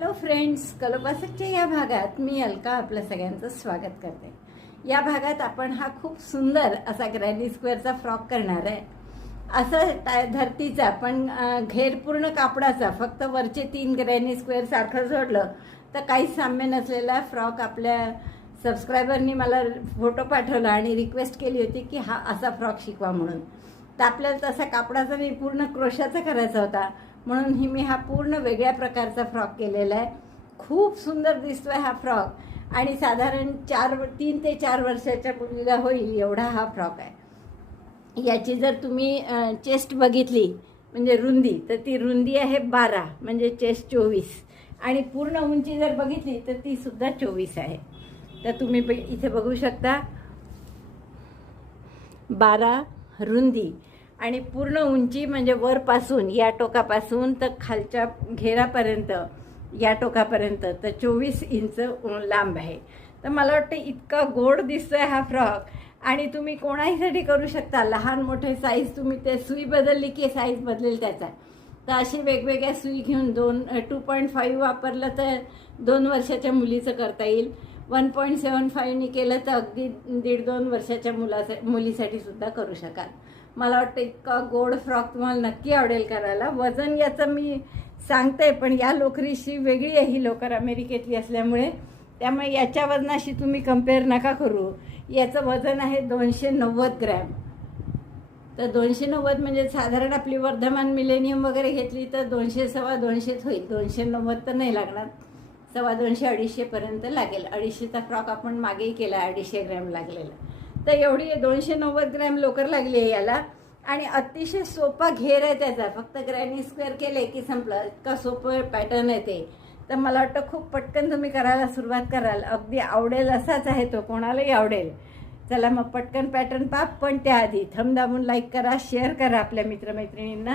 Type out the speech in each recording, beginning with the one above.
Hello friends, कलोपासकच्या या भागात मी अलका आपल्या सगळ्यांचं स्वागत करते. या भागात आपण हा खूप सुंदर असा ग्रॅनी स्क्वेअरचा फ्रॉक करणार आहे. असं धरतीचा पण घेर पूर्ण कापडाचा, फक्त वरचे 3 ग्रॅनी स्क्वेअर सारखं जोडलं तर काहीच साम्य नसलेला फ्रॉक आपल्या सबस्क्रायबरनी मला फोटो पाठवला आणि रिक्वेस्ट केली होती की हा असा फ्रॉक शिकवा म्हणून. तर आपल्याला तसा कापडाचा नाही, पूर्ण क्रोशाचा करायचा होता, म्हणून मी हा पूर्ण वेगळ्या प्रकारचा फ्रॉक केलेला आहे. खूप सुंदर दिसतोय हा फ्रॉक आणि साधारण 3 ते 4 वर्षाच्या मुलीला होईल एवढा हा फ्रॉक आहे. याची जर तुम्ही चेस्ट बघितली म्हणजे रुंदी, तर ती रुंदी आहे 12, म्हणजे चेस्ट 24, आणि पूर्ण उंची जर बघितली तर ती सुद्धा 24 आहे. तर तुम्ही इथे बघू शकता 12 रुंदी आणि पूर्ण उंची म्हणजे वरपासून या टोकापासून तर खालच्या घेरापर्यंत या टोकापर्यंत तर 24 इंच लांब आहे. तर मला वाटतं इतका गोड दिसतोय हा फ्रॉक आणि तुम्ही कोणाहीसाठी करू शकता. लहान मोठे साईज, तुम्ही ते सुई बदलली की साईज बदलेल त्याचा. तर अशी वेगवेगळ्या सुई घेऊन 2.5 वापरलं तर 2 वर्षाच्या मुलीचं करता येईल. 1.75नी केलं तर अगदी 1.5-2 वर्षाच्या मुलीसाठी सुद्धा करू शकाल. मला वाटतं इतका गोड फ्रॉक तुम्हाला नक्की आवडेल करायला. वजन याचं मी सांगते, पण या लोकरीशी वेगळी आहे ही लोकर अमेरिकेतली असल्यामुळे, त्यामुळे याच्या वजनाशी तुम्ही कम्पेअर नका करू. याचं वजन आहे 290 ग्रॅम. तर 290 म्हणजे साधारण आपली वर्धमान मिलेनियम वगैरे घेतली तर 200 सव्वा 200 होईल. 290 तर नाही लागणार, 250-250 पर्यंत लागेल. 250चा फ्रॉक आपण मागेही केला, 250 ग्रॅम लागलेला. तर एवढी 290 ग्रॅम लोकर लागली आहे याला आणि अतिशय सोपा घेर आहे त्याचा. फक्त ग्रॅनी स्क्वेअर केले की संपलं, इतका सोपं पॅटर्न आहे ते. तर मला वाटतं खूप पटकन तुम्ही करायला सुरुवात कराल, अगदी आवडेल असाच आहे तो, कोणालाही आवडेल. चला मग पटकन पॅटर्न पहा, पण त्याआधी थंब दाबून लाईक करा, शेअर करा आपल्या मित्रमैत्रिणींना.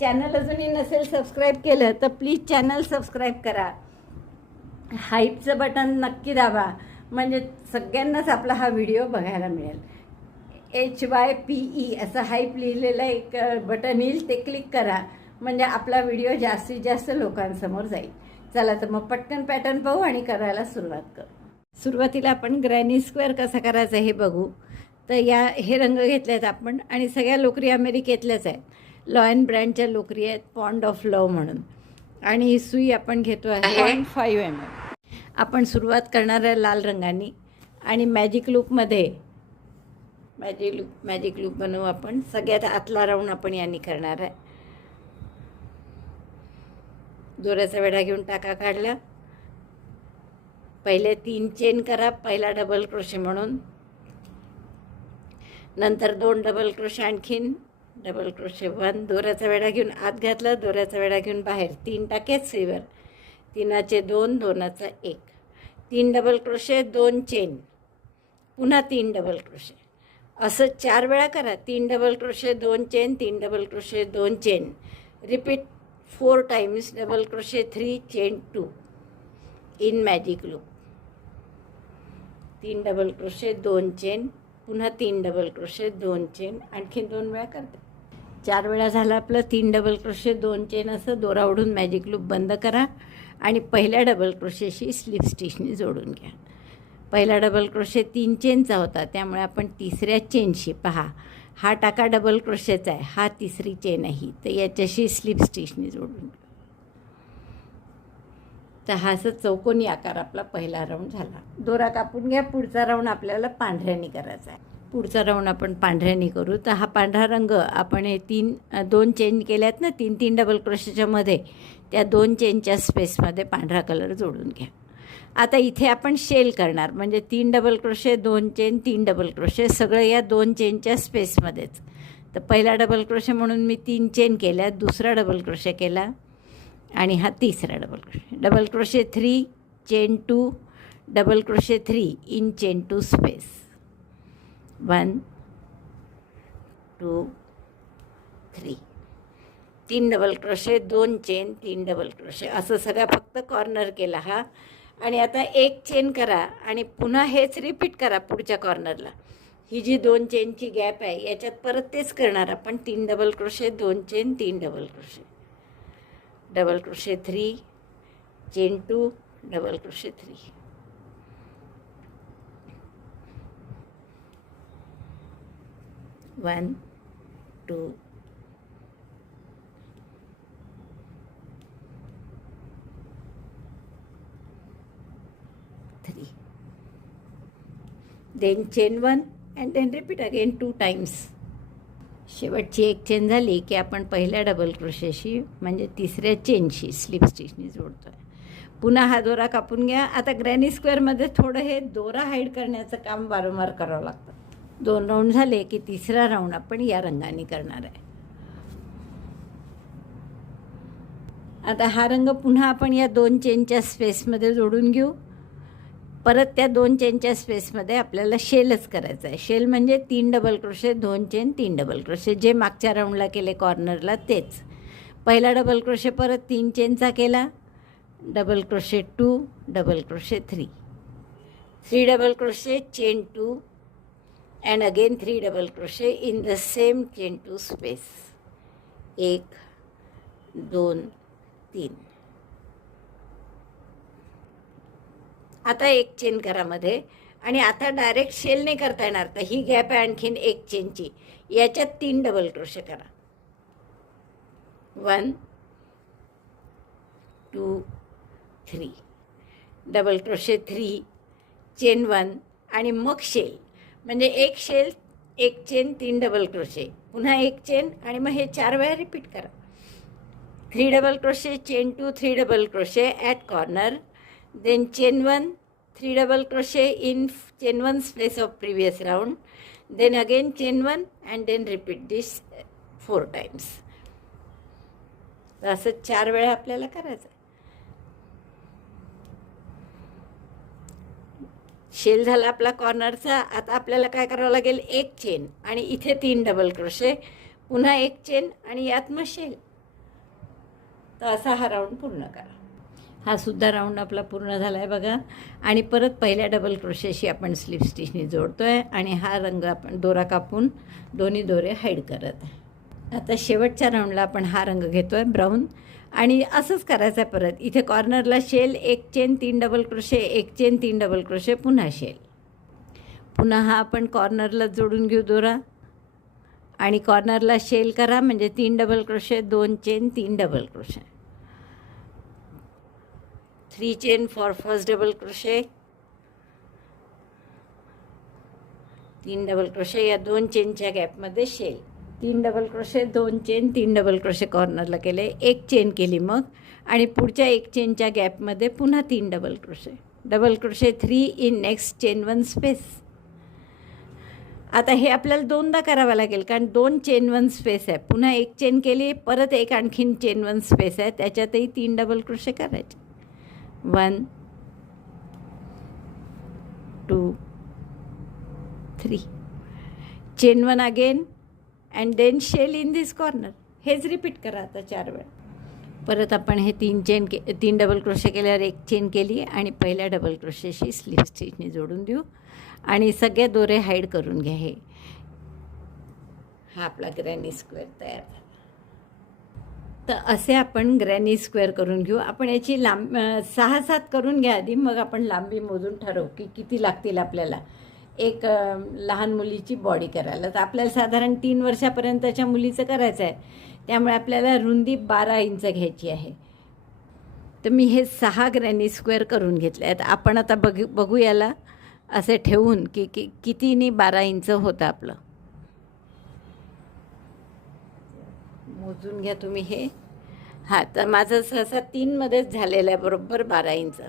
चॅनल अजूनही नसेल सबस्क्राईब केलं तर प्लीज चॅनल सबस्क्राईब करा. हाईपचं बटन नक्की दाबा, म्हणजे सगळ्यांनाच आपला हा व्हिडिओ बघायला मिळेल. HYPE असं हाईप लिहिलेलं एक बटन येईल, ते क्लिक करा, म्हणजे आपला व्हिडिओ जास्तीत जास्त लोकांसमोर जाईल. चला तर मग पटकन पॅटर्न पाहू आणि करायला सुरुवात करू. सुरुवातीला आपण ग्रॅनी स्क्वेअर कसा करायचा हे बघू. तर हे रंग घेतले आहेत आपण आणि सगळ्या लोकरी अमेरिकेतल्याच आहेत. लॉयन ब्रँडच्या लोकरी आहेत, पॉन्ड ऑफ लव म्हणून. आणि ही सुई आपण घेतो आहे 0.5 mm. आपण सुरुवात करणार आहे लाल रंगाने आणि मॅजिक लूपमध्ये मॅजिक लूप बनवू आपण. सगळ्यात आतला राऊंड आपण यांनी करणार आहे. दोऱ्याचा वेढा घेऊन टाका काढला. पहिले 3 चेन करा, पहिला डबल क्रोशे म्हणून. नंतर 2 डबल क्रोशे, आणखीन डबल क्रोशे 1. दोऱ्याचा वेढा घेऊन आत घातला, दोऱ्याचा वेढा घेऊन बाहेर. 3 टाके सुईवर, 3चे 2, 2चा 1. 3 डबल क्रोशे, 2 चेन, पुन्हा 3 डबल क्रोशे. असं 4 वेळा करा. 3 double crochet, 2 chain, 3 double crochet, 2 chain. Repeat 4 times double crochet 3 chain 2 in magic loop. 3 double crochet, 2 chain, पुन्हा 3 डबल क्रोशे, 2 चेन, आणखीन 2 वेळा करते. 4 वेळा झालं आपलं. 3 डबल क्रोशे, 2 चेन असं दोरा ओढून मॅजिक लूप बंद करा आणि पहिल्या डबल क्रोशेशी स्लिप स्टिचने जोडून घ्या. पहिला डबल क्रोशे 3 चेनचा होता, त्यामुळे आपण तिसऱ्या चेनशी, पहा हा टाका डबल क्रोशेचा आहे, हा तिसरी चेन आहे, तर याच्याशी स्लिप स्टिचने जोडून घ्या. तर हा असं चौकोनी आकार आपला पहिला राऊंड झाला. दोरा कापून घ्या. पुढचा राऊंड आपल्याला पांढऱ्यानी करायचा आहे. पुढचा राऊंड आपण पांढऱ्यानी करू. तर हा पांढरा रंग आपण हे 2 चेन केल्यात ना, 3 डबल क्रोशेच्या मध्ये, त्या 2 चेनच्या स्पेसमध्ये पांढरा कलर जोडून घ्या. आता इथे आपण शेल करणार, म्हणजे 3 double crochet, 2 chain, 3 double crochet, सगळं या 2 चेनच्या स्पेसमध्येच. तर पहिला डबल क्रोशे म्हणून मी 3 चेन केल्या, दुसरा डबल क्रोशे केला आणि हा तिसरा double crochet. Double crochet 3 chain 2, double crochet 3 in chain 2 space. 1 2 3. 3 double crochet, 2 chain, 3 double crochet, असं सगळा फक्त कॉर्नर केला हा. आणि आता 1 चेन करा आणि पुन्हा हेच रिपीट करा पुढच्या कॉर्नरला. ही जी 2 चेनची गॅप आहे याच्यात परत तेच करणार आपण. 3 double crochet, 2 chain, 3 double crochet, double crochet 3 chain 2, double crochet 3, 1 2 3, then chain 1 and then repeat again 2 times. शेवटची एक चेन झाली की आपण पहिल्या डबल क्रोशेशी म्हणजे तिसऱ्या चेनशी स्लिप स्टिचनी जोडतो आहे. पुन्हा हा दोरा कापून घ्या. आता ग्रॅनी स्क्वेअरमध्ये थोडं हे दोरा हाईड करण्याचं काम वारंवार करावं लागतं. 2 राऊंड झाले की तिसरा राऊंड आपण या रंगाने करणार आहे. आता हा रंग पुन्हा आपण या 2 चेनच्या स्पेसमध्ये जोडून घेऊ. परत त्या 2 चेनच्या स्पेसमध्ये आपल्याला शेलच करायचं आहे. शेल म्हणजे 3 double crochet, 2 chain, 3 double crochet, जे मागच्या राऊंडला केले कॉर्नरला तेच. पहिला डबल क्रोशे परत 3 चेनचा केला, double crochet 2, double crochet 3, 3 double crochet, chain 2 and again 3 double crochet in the same chain 2 space. 1 2 3. आता एक चेन करा मध्ये आणि आता डायरेक्ट शेल नाही करता येणार, तर ही गॅप आहे आणखीन एक चेनची. याच्यात 3 डबल क्रोशे करा. 1 2 3, डबल क्रोशे 3, चेन 1 आणि मग शेल. म्हणजे एक शेल, एक चेन, 3 डबल क्रोशे, पुन्हा एक चेन आणि मग हे 4 वेळा रिपीट करा. 3 double crochet, chain 2, 3 double crochet at corner, then chain 1, 3 double crochet in chain 1 space of previous round, then again chain 1 and then repeat this 4 times. असं 4 वेळा आपल्याला करायचं. शेल झाला आपला कॉर्नरचा. आता आपल्याला काय करावं लागेल, एक चेन आणि इथे 3 डबल क्रोशे, पुन्हा एक चेन आणि यात मग शेल. तर असा हा राऊंड पूर्ण करा. हा सुद्धा राऊंड आपला पूर्ण झाला आहे बघा. आणि परत पहिल्या डबल क्रोशेशी आपण स्लिप स्टिचनी जोडतो आहे आणि हा रंग आपण दोरा कापून दोन्ही दोरे हाईड करत आहे. आता शेवटच्या राऊंडला आपण हा रंग घेतो आहे ब्राऊन आणि असंच करायचं आहे. परत इथे कॉर्नरला शेल, एक चेन, 3 डबल क्रोशे, एक चेन, 3 डबल क्रोशे, पुन्हा शेल. पुन्हा हा आपण कॉर्नरला जोडून घेऊ दोरा आणि कॉर्नरला शेल करा म्हणजे 3 double crochet, 2 chain, 3 double crochet, 3 chain for first double crochet, 3 double crochet, या 2 चेनच्या गॅपमध्ये shell, 3 double crochet, 2 chain, 3 double crochet कॉर्नरला केले, एक चेन केली मग आणि पुढच्या एक चेनच्या गॅपमध्ये पुन्हा 3 double crochet, double crochet 3 in next chain 1 space. आता हे आपल्याला 2दा करावं लागेल कारण 2 चेन 1 स्पेस आहे. पुन्हा एक चेन केली, परत एक आणखीन चेन 1 स्पेस आहे, त्याच्यातही 3 डबल क्रोशे करायचे. 1 2 3, chain 1 again and then shell in this corner. हेच रिपीट करा आता 4 वेळा. परत आपण हे 3 डबल क्रोशे केल्यावर एक चेन केली आणि पहिल्या डबल क्रोशेशी स्लिप स्टिचनी जोडून देऊ आणि सगळे दोरे हाईड करून घ्या. हा आपला ग्रॅनी स्क्वेअर तयार झाला. तर असे आपण ग्रॅनी स्क्वेअर करून घेऊ. आपण याची 6-7 करून घ्या आधी, मग आपण लांबी मोजून ठरवू की किती लागतील आपल्याला एक लहान मुलीची बॉडी करायला. तर आपल्याला साधारण 3 वर्षापर्यंतच्या मुलीचं करायचं आहे, त्यामुळे आपल्याला रुंदी 12 इंच घ्यायची आहे. तर मी हे 6 ग्रॅनी स्क्वेअर करून घेतले आहेत. आपण आता बघू याला असे ठेवून की कितीनी 12 इंच होतं आपलं. मोजून घ्या तुम्ही हे. हां, तर माझं सहसा 3मध्येच झालेलं आहे, बरोबर 12 इंच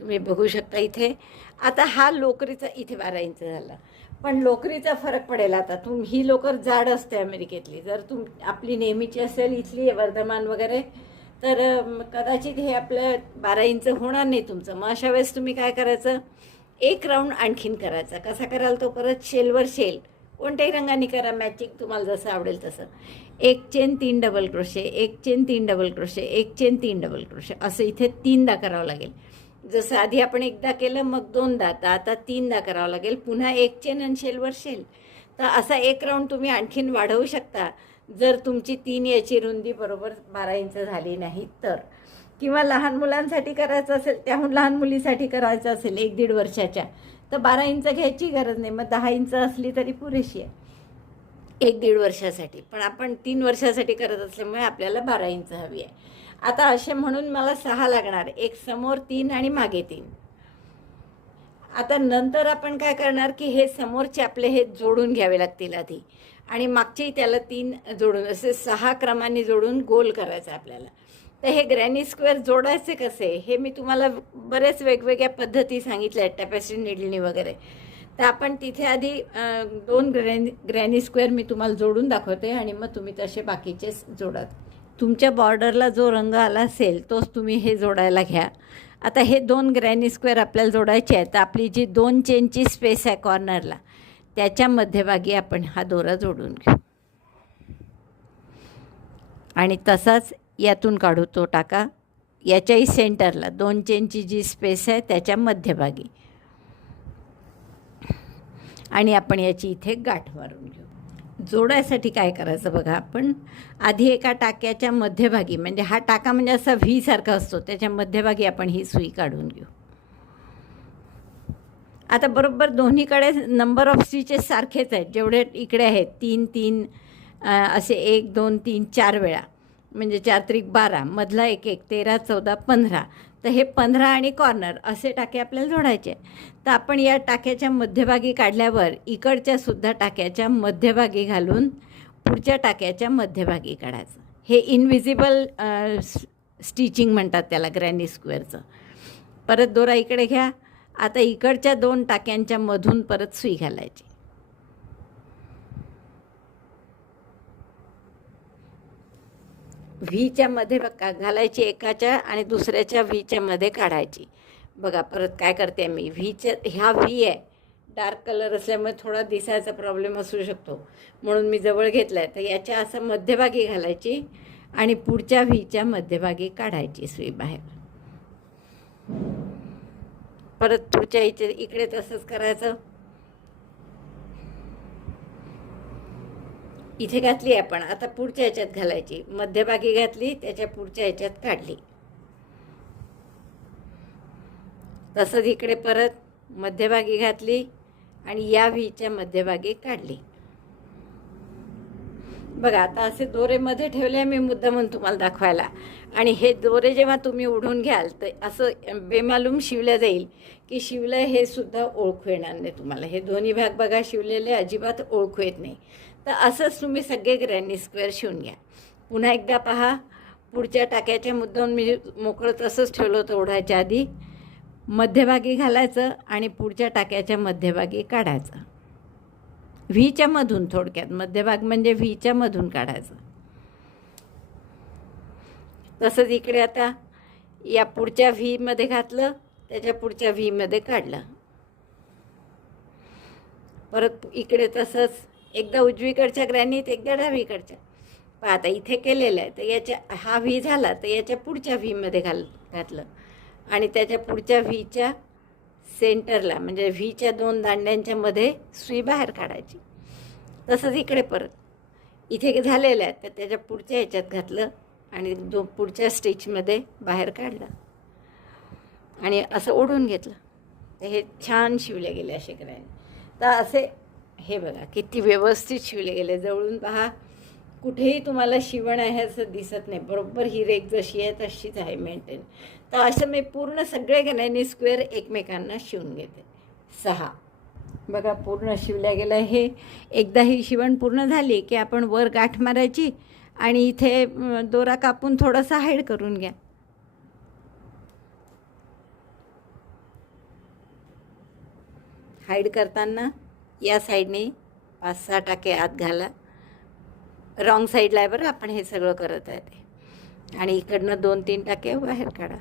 तुम्ही बघू शकता इथे. आता हा लोकरीचा इथे 12 इंच झाला, पण लोकरीचा फरक पडेल. आता ही लोकर जाड असते अमेरिकेतली, जर आपली नेहमीची असेल इथली वर्धमान वगैरे, तर कदाचित हे आपलं 12 इंच होणार नाही तुमचं. मग अशा वेळेस तुम्ही काय करायचं, एक राऊंड आणखीन करायचा. कसा कराल तो, परत शेलवर शेल, कोणत्याही रंगाने करा, मॅचिंग तुम्हाला जसं आवडेल तसं. एक चेन 3 डबल क्रोशे, एक चेन 3 डबल क्रोशे, एक चेन 3 डबल क्रोशे, असं इथे 3दा करावं लागेल. जसं आधी आपण एकदा केलं मग 2दा, तर आता 3दा करावं लागेल. पुन्हा एक चेन आणि शेलवर शेल. तर असा एक राऊंड तुम्ही आणखीन वाढवू शकता जर तुमची 3 याची रुंदी बरोबर 12 इंच झाली नाही तर. किंवा लहान मुलांसाठी करायचं असेल, त्याहून लहान मुलीसाठी करायचं असेल 1-1.5 वर्षाच्या, तर 12 इंच घ्यायची गरज नाही, मग 10 इंच असली तरी पुरेशी आहे 1-1.5 वर्षासाठी. पण आपण 3 वर्षासाठी करत असल्यामुळे आपल्याला 12 इंच हवी आहे. आता असे म्हणून मला 6 लागणार, एक समोर 3 आणि मागे 3. आता नंतर आपण काय करणार की हे समोरचे आपले हे जोडून घ्यावे लागतील आधी, आणि मागचेही त्याला 3 जोडून, असे 6 क्रमाने जोडून गोल करायचं आपल्याला. तर हे ग्रॅनी स्क्वेअर जोडायचे कसे हे मी तुम्हाला बरेच वेगवेगळ्या पद्धती सांगितल्या आहेत, टॅपेस्ट्री निडलनी वगैरे. तर आपण तिथे आधी 2 ग्रॅनी स्क्वेअर मी तुम्हाला जोडून दाखवते आणि मग तुम्ही तसे बाकीचे जोडा. तुमच्या बॉर्डरला जो रंग आला असेल तोच तुम्ही हे जोडायला घ्या. आता हे 2 ग्रॅनी स्क्वेअर आपल्याला जोडायचे आहेत. तर आपली जी 2 चेनची स्पेस आहे कॉर्नरला, त्याच्या मध्यभागी आपण हा दोरा जोडून घेऊ आणि तसाच यातून काढू तो टाका. याच्याही सेंटरला 2 चेनची जी स्पेस आहे त्याच्या मध्यभागी, आणि आपण याची इथे गाठ मारून घेऊ. जोडायसाठी काय करायचं बघा, आपण आधी एका टाक्याच्या मध्यभागी, म्हणजे हा टाका म्हणजे असा व्ही सारखा असतो, त्याच्या मध्यभागी आपण ही सुई काढून घेऊ. आता बरोबर दोन्हीकडे नंबर ऑफ स्टिचेस सारखेच आहेत, जेवढे इकडे आहेत 3-3 असे 1, 2, 3, 4 वेळा, म्हणजे 4 त्रिक 12, मधला 1, 1, 13, 14, 15. तर हे 15 आणि कॉर्नर असे टाके आपल्याला जोडायचे. तर आपण या टाक्याच्या मध्यभागी काढल्यावर इकडच्या सुद्धा टाक्याच्या मध्यभागी घालून पुढच्या टाक्याच्या मध्यभागी काढायचं. हे इनविजिबल स्टिचिंग म्हणतात त्याला, ग्रॅनी स्क्वेअरचं. परत दोरा इकडे घ्या. आता इकडच्या 2 टाक्यांच्या मधून परत सुई घालायची. व्हीच्या मध्ये घालायची एकाच्या आणि दुसऱ्याच्या व्हीच्या मध्ये काढायची. बघा परत काय करते मी, ह्या व्ही आहे, डार्क कलर असल्यामुळे थोडा दिसायचा प्रॉब्लेम असू शकतो, म्हणून मी जवळ घेतला आहे. तर याच्या असं मध्यभागी घालायची आणि पुढच्या व्हीच्या मध्यभागी काढायची सुई बाहेर. परत पुढच्या इकडे तसंच करायचं. इथे घातली आपण, आता पुढच्या ह्याच्यात घालायची, मध्यभागी घातली, त्याच्या पुढच्या ह्याच्यात काढली. तसंच इकडे परत मध्यभागी घातली आणि या व्हीच्या मध्यभागी काढली. बघा आता असे दोरे मध्ये ठेवले मी मुद्दामून तुम्हाला दाखवायला. आणि हे दोरे जेव्हा तुम्ही ओढून घ्याल तर असं बेमालूम शिवलं जाईल की शिवलं हे सुद्धा ओळखू येणार नाही तुम्हाला. हे दोन्ही भाग बघा शिवलेले अजिबात ओळखू येत नाही. तर असंच तुम्ही सगळे ग्रॅनी स्क्वेअर शिवून घ्या. पुन्हा एकदा पहा, पुढच्या टाक्याच्या मुद्दाम मी मोकळं तसंच ठेवलं होतं ओढायच्या आधी. मध्यभागी घालायचं आणि पुढच्या टाक्याच्या मध्यभागी काढायचं. व्हीच्या मधून, थोडक्यात मध्यभाग म्हणजे व्हीच्या मधून काढायचं. तसंच इकडे आता या पुढच्या व्हीमध्ये घातलं, त्याच्या पुढच्या व्हीमध्ये काढलं. परत इकडे तसंच एकदा उजवीकडच्या ग्रॅनीत, एकदा डावीकडच्या. पहा आता इथे केलेलं आहे, तर याच्या हा व्ही झाला तर याच्या पुढच्या व्हीमध्ये घातलं आणि त्याच्या पुढच्या व्हीच्या सेंटरला, म्हणजे व्हीच्या 2 दांड्यांच्या मध्ये सुई बाहेर काढायची. तसंच इकडे परत इथे झालेलं आहे तर त्याच्या पुढच्या ह्याच्यात घातलं आणि पुढच्या स्टिचमध्ये बाहेर काढलं आणि असं ओढून घेतलं. तर हे छान शिवले गेले असे ग्रॅनी. तर असे हे बघा किती व्यवस्थित शिवले गेले. जवळून पहा, कुठेही तुम्हाला शिवण आहे असं दिसत नाही. बरोबर ही रेघ जशी आहे तशीच आहे मेंटेन. तर असं मी पूर्ण सगळे ग्रॅनी स्क्वेअर एकमेकांना शिवून घेते. 6 बघा पूर्ण शिवल्या गेलं. हे एकदा ही शिवण पूर्ण झाली की आपण वर गाठ मारायची आणि इथे दोरा कापून थोडासा हाईड करून घ्या. हाईड करताना या साईडने 5-6 टाके आत घाला. रॉंग साईडला आहे बरं आपण हे सगळं करत आहे ते. आणि इकडनं 2-3 टाके बाहेर काढा,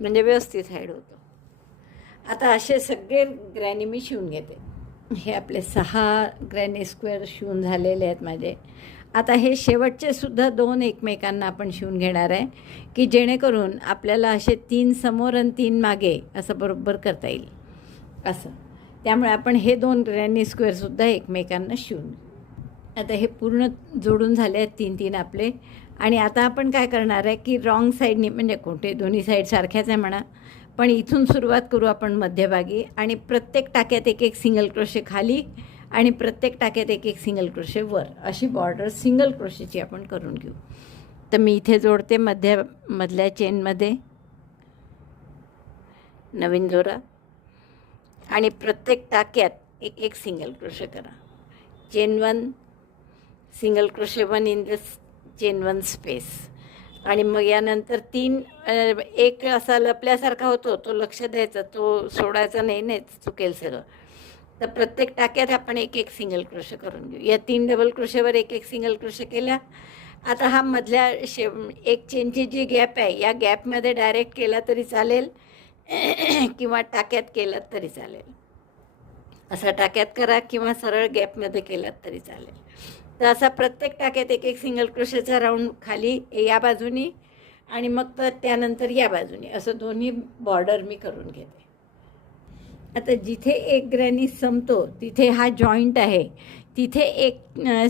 म्हणजे व्यवस्थित हाईड होतं. आता असे सगळे ग्रॅनी मी शिवून घेते. हे आपले 6 ग्रॅनी स्क्वेअर शिवून झालेले आहेत माझे. आता हे शेवटचे सुद्धा 2 एकमेकांना आपण शिवून घेणार आहे की जेणेकरून आपल्याला असे 3 समोर आणि 3 मागे असं बरोबर करता येईल असं. त्यामुळे आपण हे 2 ग्रॅनी स्क्वेअरसुद्धा एकमेकांना शिवून. आता हे पूर्ण जोडून झाले आहेत 3-3 आपले. आणि आता आपण काय करणार आहे की रॉंग साईडनी, म्हणजे कोणते दोन्ही साईड सारख्याच आहे म्हणा, पण इथून सुरुवात करू आपण मध्यभागी आणि प्रत्येक टाक्यात एक एक सिंगल क्रोशे खाली आणि प्रत्येक टाक्यात एक एक सिंगल क्रोशे वर, अशी बॉर्डर सिंगल क्रोशेची आपण करून घेऊ. तर मी इथे जोडते मधल्या चेनमध्ये नवीन दोरा आणि प्रत्येक टाक्यात एक एक सिंगल क्रोशे करा. Chain 1, single crochet 1 in the chain 1 space. आणि मग यानंतर 3 एक असा लपल्यासारखा होतो, तो लक्ष द्यायचा, तो सोडायचा नाही चुकेल सगळं. तर प्रत्येक टाक्यात आपण एक एक सिंगल क्रोशे करून घेऊ. या 3 डबल क्रोशेवर एक एक सिंगल क्रोशे केल्या. आता हा मधल्या एक चेनची जी गॅप आहे, या गॅपमध्ये डायरेक्ट केला तरी चालेल किंवा टाक्यात केलात तरी चालेल. असा टाक्यात करा किंवा सरळ गॅपमध्ये केलात तरी चालेल. तर असा प्रत्येक टाक्यात एक एक सिंगल क्रोशेचा राऊंड खाली या बाजूनी आणि मग तर त्यानंतर या बाजूनी, असं दोन्ही बॉर्डर मी करून घेते. आता जिथे एक ग्रॅनी संपतो तिथे हा जॉईंट आहे, तिथे एक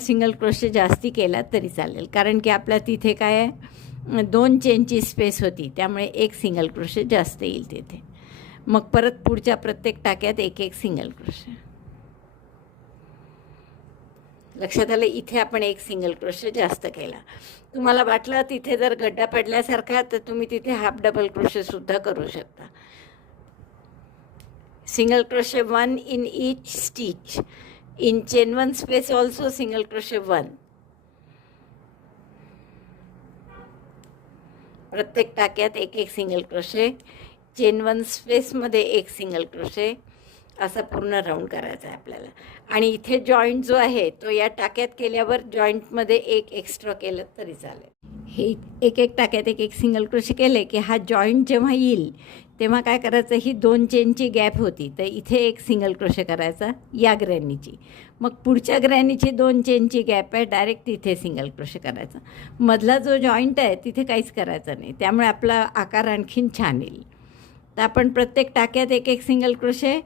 सिंगल क्रोशे जास्ती केला तरी चालेल, कारण की आपल्या तिथे काय आहे 2 चेनची स्पेस होती, त्यामुळे एक सिंगल क्रोशे जास्त येईल तिथे. मग परत पुढच्या प्रत्येक टाक्यात एक एक सिंगल क्रोशे. लक्षात आलं, इथे आपण एक सिंगल क्रोशे जास्त केला. तुम्हाला वाटलं तिथे जर गड्डा पडल्यासारखा तर तुम्ही तिथे हाफ डबल क्रोशेसुद्धा करू शकता. Single crochet 1 in each stitch. In chain 1 space also single crochet 1. प्रत्येक टाक्यात एक एक सिंगल क्रोशे, चेन 1 स्पेसमध्ये एक सिंगल क्रोशे, असा पूर्ण राऊंड करायचा आहे आपल्याला. आणि इथे जॉईंट जो आहे तो या टाक्यात केल्यावर जॉईंटमध्ये एक एक्स्ट्रा केलं तरी चालेल. हे एक एक टाक्यात एक एक सिंगल क्रोशे केले की हा जॉईंट जेव्हा येईल तेव्हा काय करायचं, ही 2 चेनची गॅप होती तर इथे एक सिंगल क्रोशे करायचा या ग्रॅनीची. मग पुढच्या ग्रॅनीची 2 चेनची गॅप आहे, डायरेक्ट तिथे सिंगल क्रोशे करायचा. मधला जो जॉईंट आहे तिथे काहीच करायचं नाही, त्यामुळे आपला आकार आणखीन छान येईल. तर आपण प्रत्येक टाक्यात एक एक सिंगल क्रोशे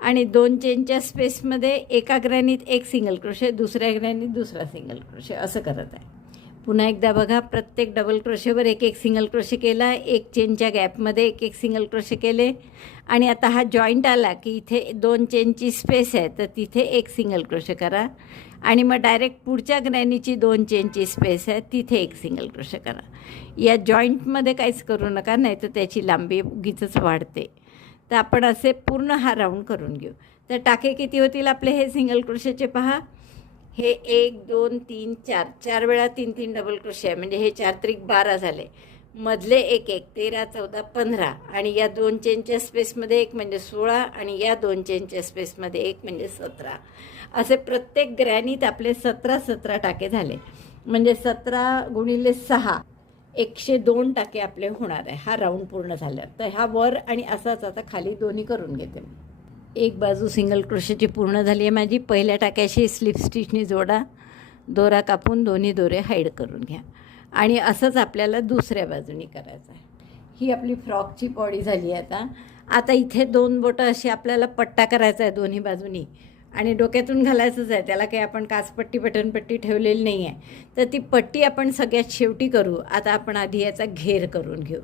आणि 2 चेनच्या स्पेसमध्ये एका ग्रॅनीत एक सिंगल क्रोशे, दुसऱ्या ग्रॅनीत दुसरा सिंगल क्रोशे, असं करत आहे. पुन्हा एकदा बघा, प्रत्येक डबल क्रोशेवर एक एक सिंगल क्रोशे केला, एक चेनच्या गॅपमध्ये एक एक सिंगल क्रोशे केले आणि आता हा जॉईंट आला की इथे 2 चेनची स्पेस आहे तर तिथे एक सिंगल क्रोशे करा आणि मग डायरेक्ट पुढच्या ग्रॅनीची 2 चेनची स्पेस आहे तिथे एक सिंगल क्रोशे करा. या जॉईंटमध्ये काहीच करू नका, नाही तर त्याची लांबी उगीचच वाढते. तर आपण असे पूर्ण हा राऊंड करून घेऊ. तर टाके किती होतील आपले हे सिंगल क्रोशेचे पहा. हे 1 2 3 4 4 वेळा 3 3 डबल क्रोशे आहे, म्हणजे हे 4 त्रिक 12 झाले. मधले एक 13 14 15 आणि या 2 चेनच्या स्पेसमध्ये एक म्हणजे 16 आणि या 2 चेनच्या स्पेसमध्ये एक म्हणजे 17. असे प्रत्येक ग्रॅनीत आपले 17 टाके झाले, म्हणजे 17 गुणिले 6 102 टाके आपले होणार आहे हा राऊंड पूर्ण झाल्यावर. तर हा वर आणि असाच आता खाली दोन्ही करून घेते. एक बाजू सिंगल क्रोशेची पूर्ण झाली आहे माझी. पहिल्या टाक्याशी स्लिप स्टिचनी जोडा, दोरा कापून दोन्ही दोरे हाईड करून घ्या आणि असंच आपल्याला दुसऱ्या बाजूनी करायचं आहे. ही आपली फ्रॉकची बॉडी झाली आहे. आता इथे 2 बोटं अशी आपल्याला पट्टा करायचा आहे दोन्ही बाजूनी आणि डोक्यातून घालायचंच आहे. त्याला काही आपण काचपट्टी बटनपट्टी ठेवलेली नाही आहे, तर ती पट्टी आपण सगळ्यात शेवटी करू. आता आपण आधी याचा घेर करून घेऊ.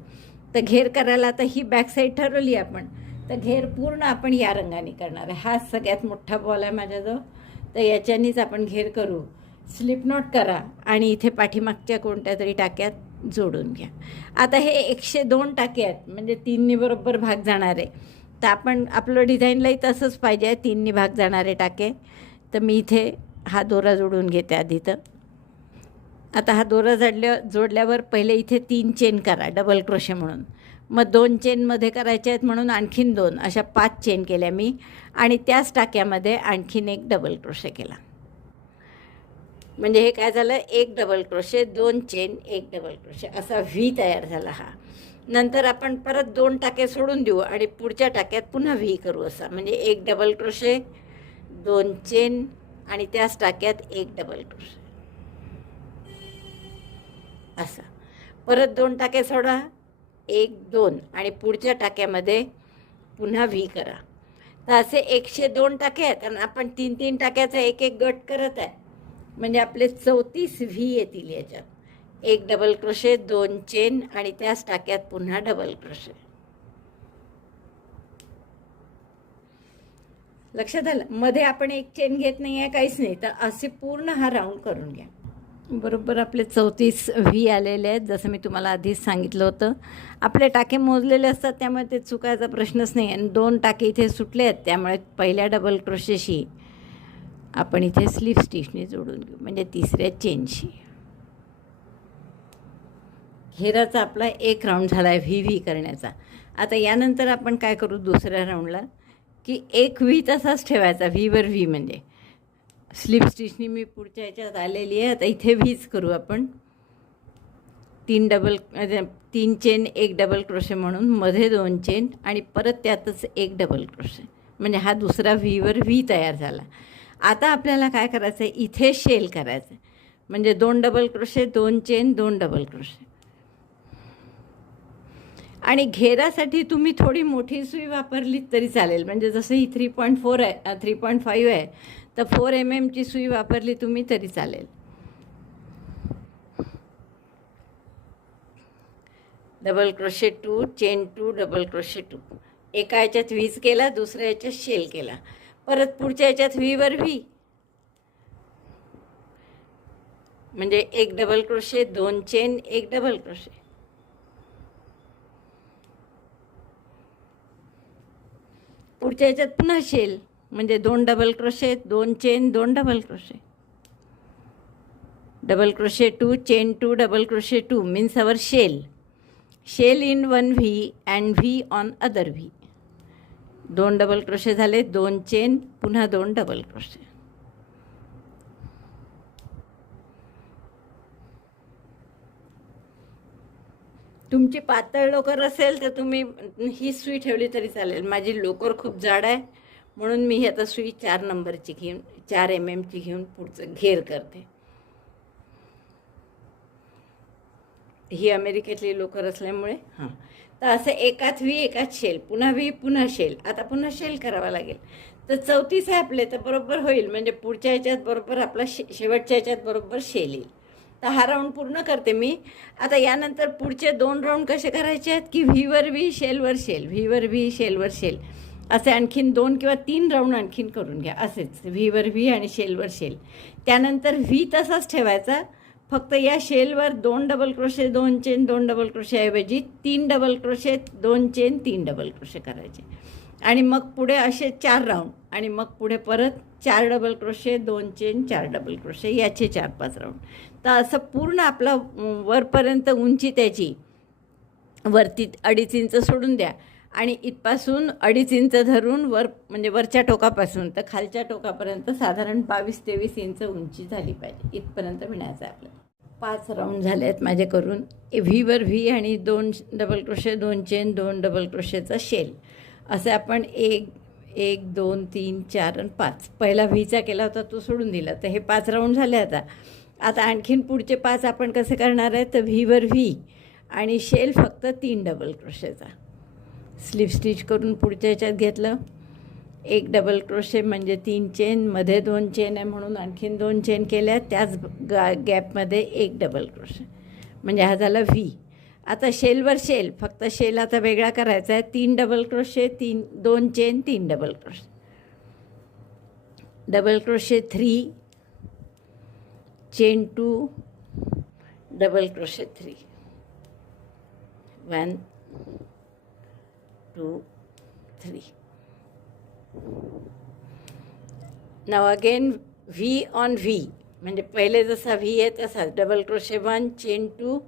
तर घेर करायला आता ही बॅक साईड ठरवली आपण, तर घेर पूर्ण आपण या रंगाने करणार आहे. हा सगळ्यात मोठा बॉल आहे माझ्याजवळ, तर याच्यानीच आपण घेर करू. स्लिप नॉट करा आणि इथे पाठीमागच्या कोणत्या तरी टाक्यात जोडून घ्या. आता हे 102 टाके आहेत, म्हणजे 3नी बरोबर भाग जाणार आहे. तर आपण आपलं डिझाईनलाही तसंच पाहिजे, 3नी भाग जाणारे टाके. तर मी इथे हा दोरा जोडून घेते आधी. तर आता हा दोरा जोडल्यावर पहिले इथे 3 चेन करा डबल क्रोशे म्हणून, मग 2 चेनमध्ये करायचे आहेत म्हणून आणखीन 2, अशा 5 चेन केल्या मी आणि त्याच टाक्यामध्ये आणखीन एक डबल क्रोशे केला. म्हणजे हे काय झालं, 1 double crochet 2 chain 1 double crochet असा व्ही तयार झाला हा. नंतर आपण परत 2 टाके सोडून देऊ आणि पुढच्या टाक्यात पुन्हा व्ही करू असा, म्हणजे 1 डबल क्रोशे 2 चेन आणि त्याच टाक्यात 1 डबल क्रोशे असा. परत 2 टाके सोडा, 1 2 आणि पुढच्या टाक्यामध्ये पुन्हा व्ही करा. तर असे 102 टाके आहेत आणि आपण 3 टाक्याचा एक एक गट करत आहे, म्हणजे आपले 34 व्ही येतील याच्यात. एक डबल क्रोशे, 2 चेन आणि त्याच टाक्यात पुन्हा डबल क्रोशे. लक्षात आलं? मध्ये आपण एक चेन घेत नाही आहे, काहीच नाही. तर असे पूर्ण हा राऊंड करून घ्या. बरोबर आपले 34 व्ही आलेले आहेत. जसं मी तुम्हाला आधीच सांगितलं होतं, आपले टाके मोजलेले असतात त्यामुळे ते चुकायचा प्रश्नच नाही. आणि 2 टाके इथे सुटले आहेत त्यामुळे पहिल्या डबल क्रोशेशी आपण इथे स्लिप स्टिचने जोडून घेऊ, म्हणजे तिसऱ्या चेनशी. घेराचा आपला एक राऊंड झाला आहे व्ही व्ही करण्याचा. आता यानंतर आपण काय करू दुसऱ्या राऊंडला, की एक व्ही तसाच ठेवायचा, व्हीवर व्ही. म्हणजे स्लिप स्टिचनी मी पुढच्या ह्याच्यात आलेली आहे. आता इथे व्हीच करू आपण. 3 चेन, एक डबल क्रोशे म्हणून मध्ये 2 चेन आणि परत त्यातच एक डबल क्रोशे, म्हणजे हा दुसरा व्हीवर व्ही तयार झाला. आता आपल्याला काय करायचं आहे, इथे शेल करायचं आहे. म्हणजे 2 double crochet, 2 chain, 2 double crochet. आणि घेरासाठी तुम्ही थोडी मोठी सुई वापरली तरी चालेल. म्हणजे जसं ही 3.4 आहे, 3.5 आहे, तर 4 mm ची सुई वापरली तुम्ही तरी चालेल. Double crochet 2, chain 2, double crochet 2. एका ह्याच्यात व्हीच केला, दुसऱ्या ह्याच्यात शेल केला. परत पुढच्या ह्याच्यात व्हीवर व्ही, म्हणजे एक डबल क्रोशे, 2 चेन, एक डबल क्रोशे. पुढच्या ह्याच्यात पुन्हा शेल, म्हणजे 2 double crochet, 2 chain, 2 double crochet. Double crochet 2, chain 2, double crochet 2 means our shell. Shell in 1 V and V on other V. 2 double crochet झाले, 2 चेन, पुन्हा 2 double crochet. तुमची पातळ लोकर असेल तर तुम्ही ही सुई ठेवली तरी चालेल. माझी लोकर खूप जाड आहे म्हणून मी आता सुई 4 नंबरची घेऊन 4 mm ची घेऊन पुढचं घेर करते. ही अमेरिकेतली लोकर असल्यामुळे तर असं एकात व्ही एकात शेल, पुन्हा व्ही पुन्हा शेल. आता पुन्हा शेल करावा लागेल. तर 34 आहे आपले, तर बरोबर होईल. म्हणजे पुढच्या ह्याच्यात बरोबर आपला शेवटच्या ह्याच्यात बरोबर शेल येईल. तर हा राऊंड पूर्ण करते मी. आता यानंतर पुढचे 2 राऊंड कसे करायचे आहेत, की व्हीवर व्ही, शेलवर शेल, व्हीवर व्ही, शेलवर शेल, असे आणखीन 2 किंवा 3 राऊंड आणखीन करून घ्या. असेच व्हीवर व्ही आणि शेलवर शेल. त्यानंतर व्ही तसाच ठेवायचा, फक्त या शेलवर 2 double crochet, 2 chain, 2 double crochet ऐवजी 3 double crochet, 2 chain, 3 double crochet करायचे. आणि मग पुढे असे 4 राऊंड आणि मग पुढे परत 4 double crochet, 2 chain, 4 double crochet, याचे 4-5 राऊंड. तर असं पूर्ण आपला वरपर्यंत उंची त्याची वरती 2.5 इंच सोडून द्या आणि इथपासून 2.5 इंच धरून वर, म्हणजे वरच्या टोकापासून तर खालच्या टोकापर्यंत साधारण 22-23 इंच उंची झाली पाहिजे. इथपर्यंत विणायचं आहे आपल्याला. 5 राऊंड झाले आहेत माझे करून. व्हीवर व्ही आणि 2 डबल क्रोशे, 2 चेन, 2 डबल क्रोशेचा शेल, असे आपण 1, 2, 3, 4 आणि 5. पहिला व्हीचा केला होता तो सोडून दिला. तर हे 5 राऊंड झाले. आता आणखीन पुढचे 5 आपण कसे करणार आहे, तर व्हीवर व्ही आणि शेल फक्त 3 डबल क्रोशेचा. स्लिप स्टिच करून पुढच्या ह्याच्यात घेतलं, 1 डबल क्रोशे म्हणजे 3 चेन, मध्ये 2 चेन आहे म्हणून आणखीन 2 चेन केल्या, त्याच गॅपमध्ये 1 डबल क्रोशे, म्हणजे हा झाला व्ही. आता शेलवर शेल, फक्त शेल आता वेगळा करायचा आहे. 3 double crochet, 2 chain, 3 double crochet, double crochet 3, chain 2, double crochet 3, 1, 2, 3. Now again V on V, म्हणजे पहिले जसा व्ही आहे तसाच double crochet 1, chain 2,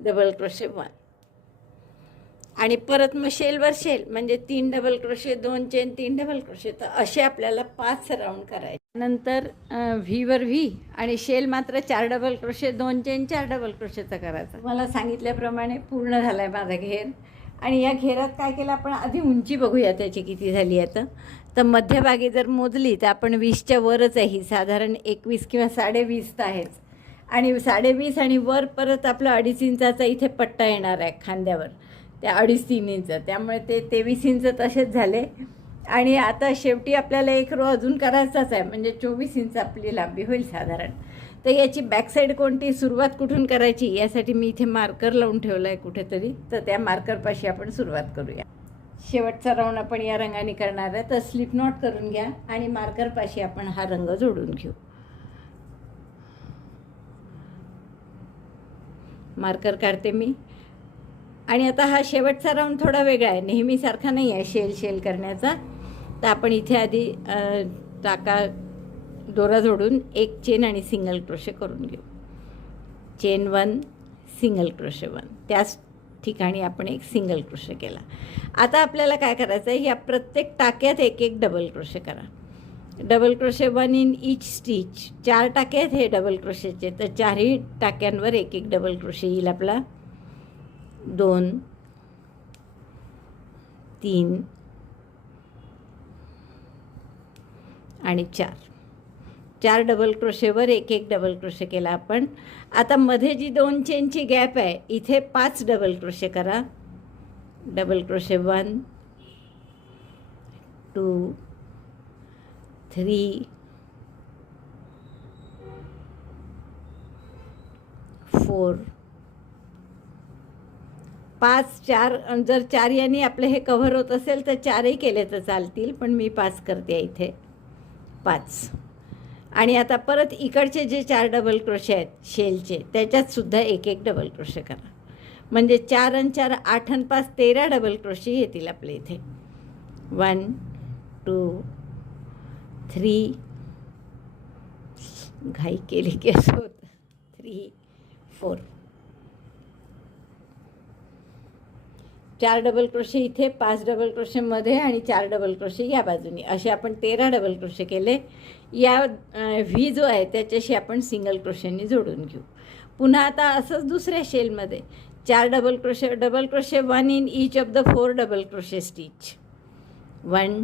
double crochet 1 आणि परत मग शेलवर शेल, म्हणजे 3 double crochet, 2 chain, 3 double crochet. तर असे आपल्याला 5 राऊंड करायचे. नंतर व्हीवर व्ही आणि शेल मात्र 4 डबल क्रोशे, 2 चेन, 4 डबल क्रोशेचा करायचा. मला सांगितल्याप्रमाणे पूर्ण झाला आहे माझा घेर. आणि या घेरात काय केलं आपण, आधी उंची बघूया त्याची किती झाली आहे. तर मध्यभागी जर मोजली तर आपण 20च्या वरच आहे ही, साधारण 21 किंवा 20.5 तर आहेच. आणि 20.5 आणि वर परत आपलं 2.5 इंचाचा इथे पट्टा येणार आहे खांद्यावर, त्या 2.5-3 इंच, त्यामुळे ते 23 इंच तसेच झाले. आणि आता शेवटी आपल्याला एक रो अजून करायचाच आहे, म्हणजे 24 इंच आपली लांबी होईल साधारण. तर याची बॅकसाईड कोणती, सुरुवात कुठून करायची, यासाठी मी इथे मार्कर लावून ठेवला आहे कुठेतरी. तर त्या मार्करपाशी आपण सुरुवात करूया. शेवटचा राऊंड आपण या रंगाने करणार आहे. तर स्लिप नॉट करून घ्या आणि मार्करपाशी आपण हा रंग जोडून घेऊ. मार्कर काढते मी. आणि आता हा शेवटचा राऊंड थोडा वेगळा आहे, नेहमीसारखा नाही आहे शेल करण्याचा. तर आपण इथे आधी टाका दोरा जोडून एक चेन आणि सिंगल क्रोशे करून घेऊ. Chain 1, single crochet 1. त्याच ठिकाणी आपण एक सिंगल क्रोशे केला. आता आपल्याला काय करायचं आहे, या प्रत्येक टाक्यात एक एक डबल क्रोशे करा. Double crochet 1 in each stitch. 4 टाके आहेत हे डबल क्रोशेचे, तर 4ही टाक्यांवर एक एक डबल क्रोशे येईल आपला. 2, 3 आणि 4 डबल क्रोशेवर एक एक डबल क्रोशे केला आपण. आता मध्ये जी 2 चेनची गॅप आहे इथे 5 डबल क्रोशे करा. Double crochet 1, 2, 3, 4, 5. 4 जर 4 यांनी आपले हे कव्हर होत असेल तर 4ही केले तर चालतील, पण मी 5 करते इथे. 5. आणि आता परत इकडचे जे 4 डबल क्रोशे आहेत शेलचे, त्याच्यात सुद्धा एक एक डबल क्रोशे करा. म्हणजे 4 आणि 4 8 आणि 5 13 डबल क्रोशे येतील आपले इथे. 1, 2, 3, घाई केली की असं होतं. 3, 4. 4 डबल क्रोशे इथे, 5 डबल क्रोशे मध्ये आणि 4 डबल क्रोशे या बाजूनी, असे आपण 13 डबल क्रोशे केले. या व्ही जो आहे त्याच्याशी आपण सिंगल क्रोशेनी जोडून घेऊ. पुन्हा आता असंच दुसऱ्या शेलमध्ये 4 double crochet 1 in each of the 4 double crochet stitch. 1,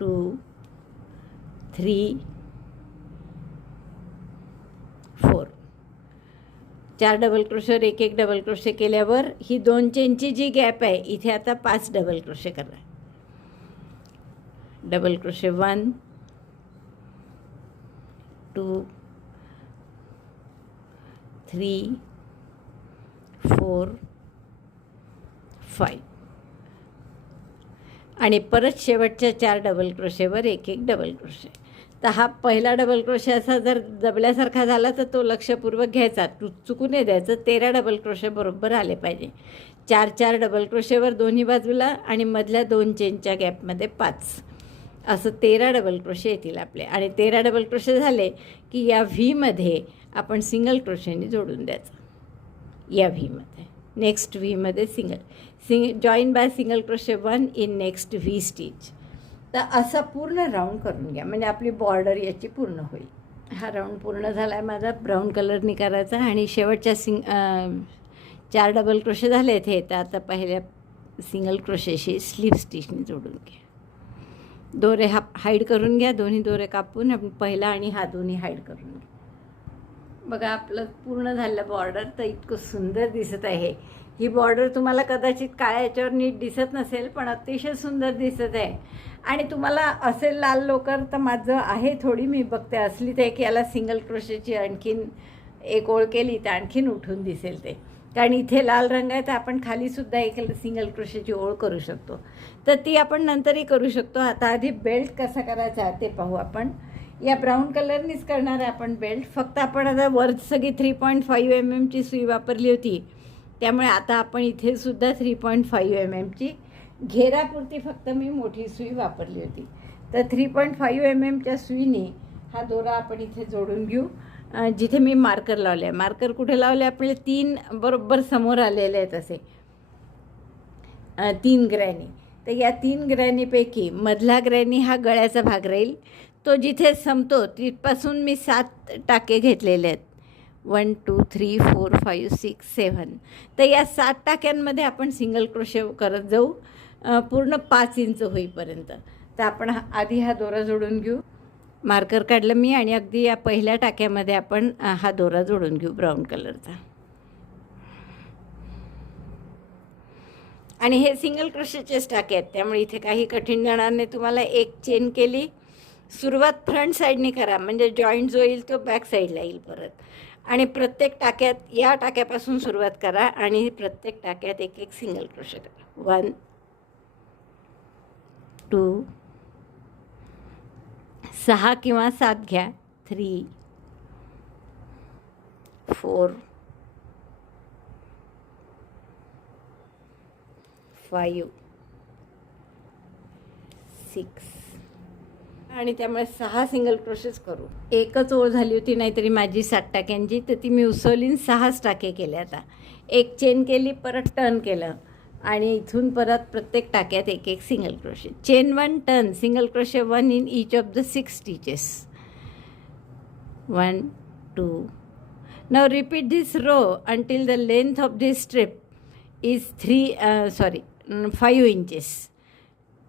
2, 3, 4. 4 double क्रोशेवर एक एक डबल क्रोशे केल्यावर ही 2 चेनची जी गॅप आहे इथे आता 5 डबल क्रोशे करा. Double crochet 1, 2, 3, 4, 5. आणि परत शेवटच्या 4 डबल क्रोशेवर एक एक डबल क्रोशे. तर हा पहिला डबल क्रोशे असा जर दबल्यासारखा झाला तर तो लक्षपूर्वक घ्यायचा, चुकून नाही द्यायचं. 13 डबल क्रोशे बरोबर आले पाहिजे. 4 डबल क्रोशेवर दोन्ही बाजूला आणि मधल्या 2 चेनच्या गॅपमध्ये 5, असं 13 डबल क्रोशे येतील आपले. आणि 13 डबल क्रोशे झाले की या व्हीमध्ये आपण सिंगल क्रोशेने जोडून द्यायचं. या व्हीमध्ये नेक्स्ट व्हीमध्ये join by single crochet 1 in next V stitch. तर असा पूर्ण राऊंड करून घ्या, म्हणजे आपली बॉर्डर याची पूर्ण होईल. हा राऊंड पूर्ण झाला आहे माझा. ब्राऊन कलरनी करायचा. आणि शेवटच्या 4 डबल क्रोशे झाले हे, तर आता पहिल्या सिंगल क्रोशेशी स्लीप स्टिचने जोडून घ्या. दोरे हाईड करून घ्या, दोन्ही दोरे कापून आपण पहिला आणि हा दोन्ही हाईड करून घ्या. बघा आपलं पूर्ण झालं बॉर्डर. तर इतकं सुंदर दिसत आहे. ही बॉर्डर तुम्हाला कदाचित काळ्या याच्यावर नीट दिसत नसेल, पण अतिशय सुंदर दिसत आहे. आणि तुम्हाला असेल लाल लोकर तर माझं आहे थोडी, मी बघते असली तर एक याला सिंगल क्रोशेची आणखीन एक ओळ केली तर आणखीन उठून दिसेल ते. कारण इथे लाल रंग आहे तर आपण खालीसुद्धा एक सिंगल क्रोशेची ओळ करू शकतो. तर ती आपण नंतरही करू शकतो. आता आधी बेल्ट कसा करायचा ते पाहू आपण. या ब्राऊन कलरनीच करणार आहे आपण बेल्ट. फक्त आपण आता वर सगळी 3.5 mm सुई वापरली होती, त्यामुळे आता आपण इथे सुद्धा 3.5 mm घेरापुरती फक्त मी मोठी सुई वापरली होती. तर 3.5 mm सुईने हा दोरा आपण इथे जोडून घेऊ. जिथे मी मार्कर लावले आहे, मार्कर कुठे लावले आपले 3 बरोबर समोर आलेले आहेत असे 3 ग्रॅनी. तर या 3 ग्रॅनीपैकी मधला ग्रॅनी हा गळ्याचा भाग राहील. तो जिथे संपतो तिथपासून मी 7 टाके घेतलेले आहेत. 1, 2, 3, 4, 5, 6, 7. तर या 7 टाक्यांमध्ये आपण सिंगल क्रोशे करत जाऊ पूर्ण 5 इंच होईपर्यंत. तर आपण आधी हा दोरा जोडून घेऊ. मार्कर काढलं मी आणि अगदी या पहिल्या टाक्यामध्ये आपण हा दोरा जोडून घेऊ ब्राऊन कलरचा. आणि हे सिंगल क्रोशेचेच टाके आहेत, त्यामुळे इथे काही कठीण जाणार नाही तुम्हाला. एक चेन केली, सुरुवात फ्रंट साईडने करा, म्हणजे जॉईंट जो येईल तो बॅक साईडला येईल परत. आणि प्रत्येक टाक्यात, या टाक्यापासून सुरुवात करा आणि प्रत्येक टाक्यात एक एक सिंगल क्रोशे करा. 1 2 6 किंवा 7 घ्या. 3 4 5 6 आणि त्यामुळे 6 सिंगल क्रोशेस करू. एकच ओळ झाली होती नाहीतरी माझी 7 टाक्यांची, तर ती मी उसवलीन 6च टाके केले. आता एक चेन केली, परत टर्न केलं आणि इथून परत प्रत्येक टाक्यात एक एक single crochet. Chain 1, turn, single crochet 1 in each of the 6 stitches. 1 2. Now repeat this row until the length of this strip is 5 inches.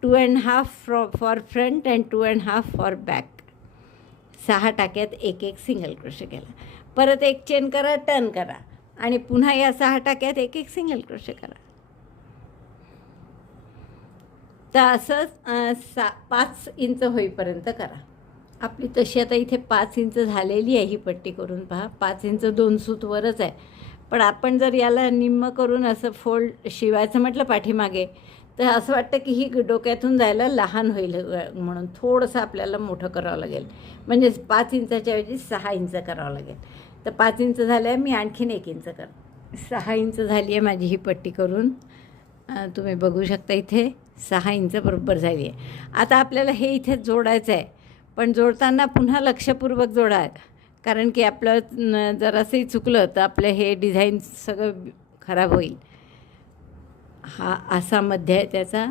2.5 for front and 2.5 for back. 6 टाक्यात एक एक सिंगल क्रोशे केला. परत एक चेन करा, turn करा आणि पुन्हा या 6 टाक्यात एक एक सिंगल क्रोशे करा. तर असंच 5 इंच होईपर्यंत करा. आपली तशी आता इथे 5 इंच झालेली आहे ही पट्टी करून पहा. 5 इंच 2 सूत वरच आहे, पण आपण जर याला निम्म करून असं फोल्ड शिवायचं म्हटलं पाठीमागे, तर असं वाटतं की ही डोक्यातून जायला लहान होईल, म्हणून थोडंसं आपल्याला मोठं करावं लागेल. म्हणजे 5 इंचाच्या ऐवजी 6 इंच करावं लागेल. तर 5 इंच झालं आहे, मी आणखीन 1 इंच कर. 6 इंच झाली आहे माझी ही पट्टी करून. तुम्ही बघू शकता इथे 6 इंच बरोबर झाली आहे. आता आपल्याला हे इथे जोडायचं आहे, पण जोडताना पुन्हा लक्षपूर्वक जोडा, कारण की आपलं जरासंही चुकलं तर आपलं हे डिझाईन सगळं खराब होईल. हा असा मध्य आहे त्याचा.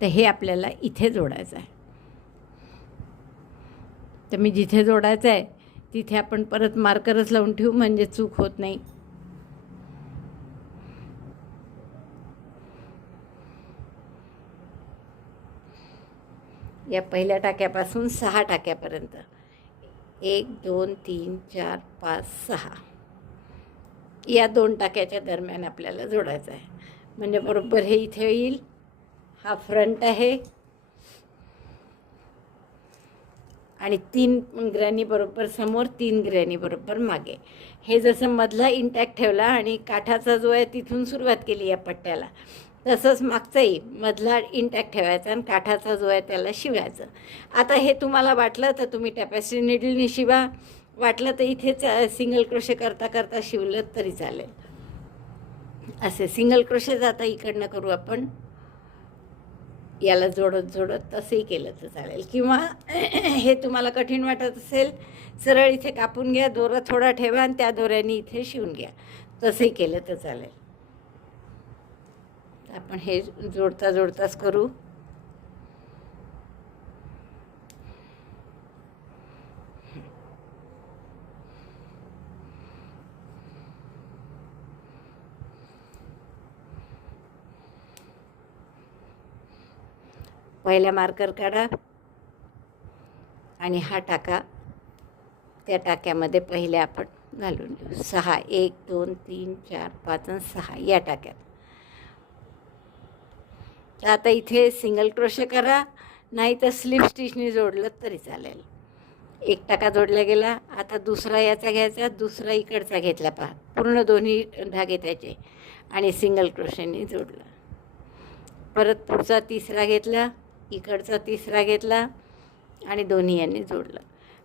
तर हे आपल्याला इथे जोडायचं आहे. तर मी जिथे जोडायचं आहे तिथे आपण परत मार्करच लावून ठेवू, म्हणजे चूक होत नाही. या पहिल्या टाक्यापासून 6 टाक्यापर्यंत 1 2 3 4 5 6 या 2 टाक्याच्या दरम्यान आपल्याला जोडायचं आहे. म्हणजे बरोबर हे इथे येईल. हा फ्रंट आहे आणि 3 ग्रॅनी बरोबर समोर, 3 ग्रॅनी बरोबर मागे. हे जसं मधला इंटॅक्ट ठेवला आणि काठाचा जो आहे तिथून सुरुवात केली या पट्ट्याला, तसंच मागचाही मधला इंटॅक्ट ठेवायचा आणि काठाचा जो आहे त्याला शिवायचं. आता हे तुम्हाला वाटलं तर तुम्ही टॅपेस्ट्री निडलने शिवा, वाटलं तर इथेच सिंगल क्रोशे करता करता शिवलं तरी चालेल. असे सिंगल क्रोशेज आता इकडनं करू आपण. याला जोडत जोडत तसंही केलं तर चालेल, किंवा हे तुम्हाला कठीण वाटत असेल सरळ इथे कापून घ्या, दोरा थोडा ठेवा आणि त्या दोऱ्याने इथे शिवून घ्या, तसंही केलं तर चालेल. आपण हे जोडता जोडताच करू. पहिला मार्कर काढा आणि हा टाका त्या टाक्यामध्ये पहिले आपण घालून घेऊ. 6 1 2 3 4 5 आणि 6 या टाक्यात. तर आता इथे सिंगल क्रोशे करा, नाही तर स्लिप स्टिचने जोडलं तरी चालेल. एक टाका जोडला गेला. आता दुसरा याचा घ्यायचा, दुसरा इकडचा घेतला पहा, पूर्ण दोन्ही धागे त्याचे, आणि सिंगल क्रोशेने जोडला. परत पुढचा तिसरा घेतला, इकडचा तिसरा घेतला आणि दोन्ही यांनी जोडलं.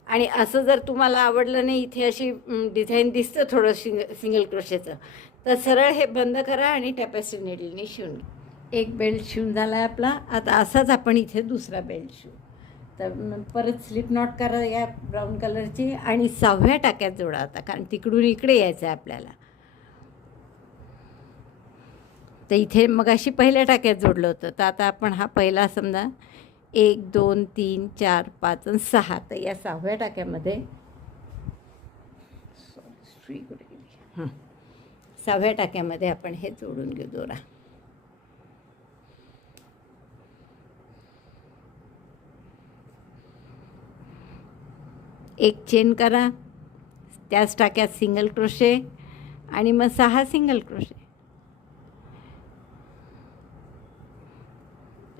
आणि असं जर तुम्हाला आवडलं नाही, इथे अशी डिझाईन दिसतं थोडं सिंगल क्रोशेचं, तर सरळ हे बंद करा आणि टॅपेस्ट्री निडलने शिवून. एक बेल्ट शिवून झाला आहे आपला. आता असाच आपण इथे दुसरा बेल्ट शिवू. तर परत स्लिप नॉट करा या ब्राऊन कलरची आणि 6व्या टाक्यात जोडा आता, कारण तिकडून इकडे यायचं आहे आपल्याला. तर इथे मग अशी पहिल्या टाक्यात जोडलं होतं, तर आता आपण हा पहिला समजा 1 2 3 4 5 आणि 6, तर या 6व्या टाक्यामध्ये 6व्या टाक्यामध्ये आपण हे जोडून घेऊ दोरा. एक चेन करा, त्याच टाक्यात सिंगल क्रोशे आणि मग 6 सिंगल क्रोशे,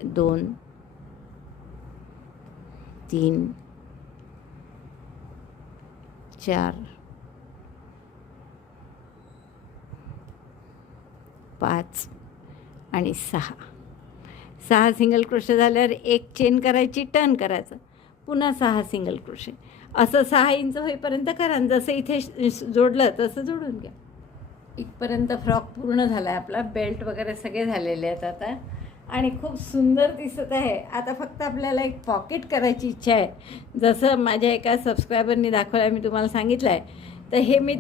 2 3 4 5 आणि 6 सिंगल क्रोशे झाल्यावर एक चेन करायची, टर्न करायचं, पुन्हा 6 सिंगल क्रोशे, असं 6 इंच होईपर्यंत करा. जसं इथे जोडलं तसं जोडून घ्या. इथपर्यंत फ्रॉक पूर्ण झाला आहे आपला. बेल्ट वगैरे सगळे झालेले आहेत आता आणि खूप सुंदर दिसत आहे. आता फक्त आपल्याला एक पॉकेट करायची इच्छा आहे. जसं माझ्या एका सबस्क्रायबरनी दाखवलं आहे, मी तुम्हाला सांगितलं आहे. तर हे मी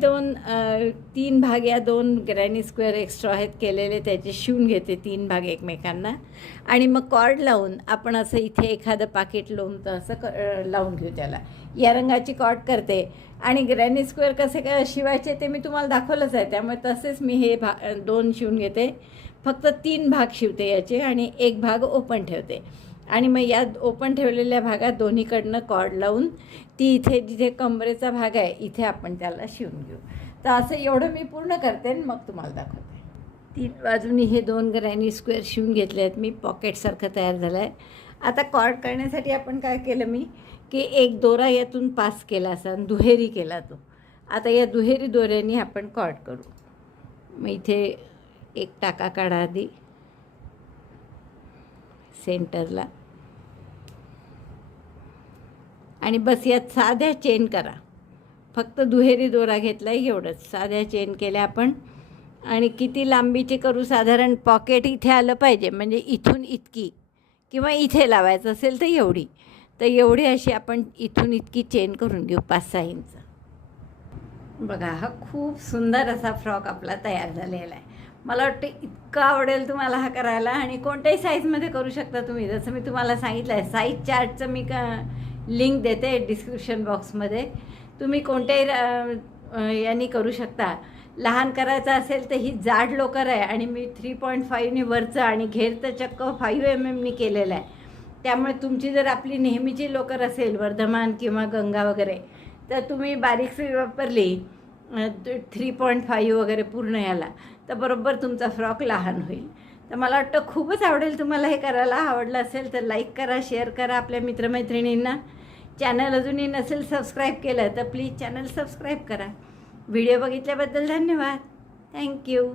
3 भाग या 2 ग्रॅनी स्क्वेअर एक्स्ट्रा आहेत केलेले, त्याचे शिवून घेते 3 भाग एकमेकांना आणि मग कॉर्ड लावून आपण असं इथे एखादं पाकिट लावून तर असं लावून घेऊ. त्याला या रंगाची कॉर्ड करते आणि ग्रॅनी स्क्वेअर कसे काय शिवायचे ते मी तुम्हाला दाखवलंच आहे. त्यामुळे तसेच मी हे 2 शिवून घेते. फक्त 3 भाग शिवते याचे आणि 1 भाग ओपन ठेवते आणि मग या ओपन ठेवलेल्या भागात दोन्हीकडनं कॉर्ड लावून ती इथे जिथे कमरेचा भाग आहे इथे आपण त्याला शिवून घेऊ. तर असं एवढं मी पूर्ण करते आणि मग तुम्हाला दाखवते. 3 बाजूनी हे 2 ग्रॅनी स्क्वेअर शिवून घेतले आहेत मी. पॉकेटसारखं तयार झालं आहे. आता कॉर्ड करण्यासाठी आपण काय केलं मी की एक दोरा यातून पास केला असा, दुहेरी केला तो. आता या दुहेरी दोऱ्याने आपण कॉर्ड करू. मग इथे एक टाका काढा आधी सेंटरला आणि बस यात साध्या चेन करा. फक्त दुहेरी दोरा घेतला आहे एवढंच. साध्या चेन केल्या आपण आणि किती लांबीची करू, साधारण पॉकेट इथे आलं पाहिजे, म्हणजे इथून इतकी किंवा इथे लावायचं असेल तर एवढी. तर एवढी अशी आपण इथून इतकी चेन करून घेऊ 5-6 इंच. बघा हा खूप सुंदर असा फ्रॉक आपला तयार झालेला आहे. मला वाटतं इतका आवडेल तुम्हाला हा करायला आणि कोणत्याही साईजमध्ये करू शकता तुम्ही. जसं मी तुम्हाला सांगितलं आहे साईज चार्टचं मी लिंक देते डिस्क्रिप्शन बॉक्समध्ये. तुम्ही कोणत्याही यांनी करू शकता. लहान करायचं असेल तर ही जाड लोकर आहे आणि मी 3.5नी वरचं आणि घेर तर चक्क 5 mm केलेलं आहे. त्यामुळे तुमची जर आपली नेहमीची लोकर असेल वर्धमान किंवा गंगा वगैरे तर तुम्ही बारीक सुई वापरली 3.5 वगैरे पूर्ण याला तर बरोबर तुमचा फ्रॉक लहान होईल. तर मला वाटतं खूपच आवडेल तुम्हाला हे करायला. आवडलं असेल तर लाईक करा, शेअर करा आपल्या मित्रमैत्रिणींना. चॅनल अजूनही नसेल सबस्क्राईब केलं तर प्लीज चॅनल सबस्क्राईब करा. व्हिडिओ बघितल्याबद्दल धन्यवाद. थँक्यू.